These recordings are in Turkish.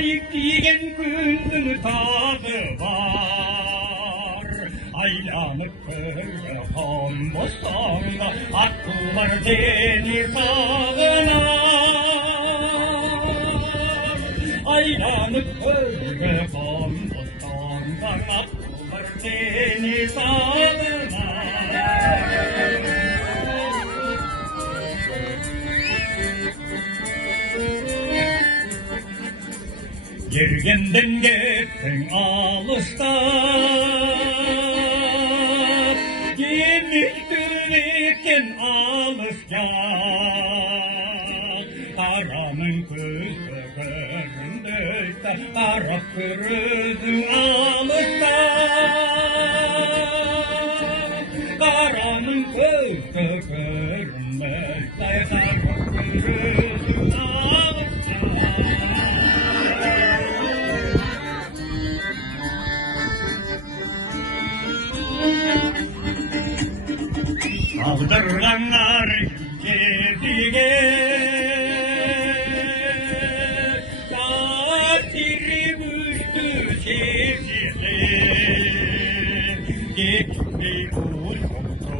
Ayıktiğen güldür tadı var. Aylanıp köye konmuşsan da aklılar seni sağınar. Aylanıp köye konmuşsan da aklılar seni sağınar. Yergenden gittin alışta, yemiştin iken alışta. Karanın közü göründüyse, kara kırızın alışta. Karanın közü göründüyse, kara kırızın alışta. Kaldırılanlar geriye, tatirmiştü sevgili. Gitmeyi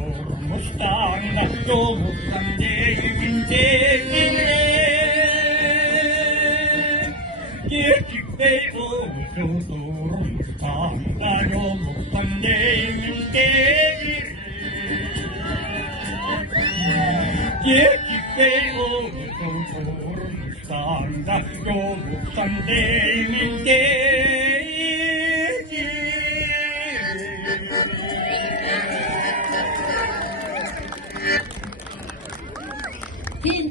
oturmuştan da yoluktan deyimin sevgili. Gitmeyi oturmuştan da yoluktan deyimin sevgili. Bey oldum sormuşsan da yoluksan demin değil. Tin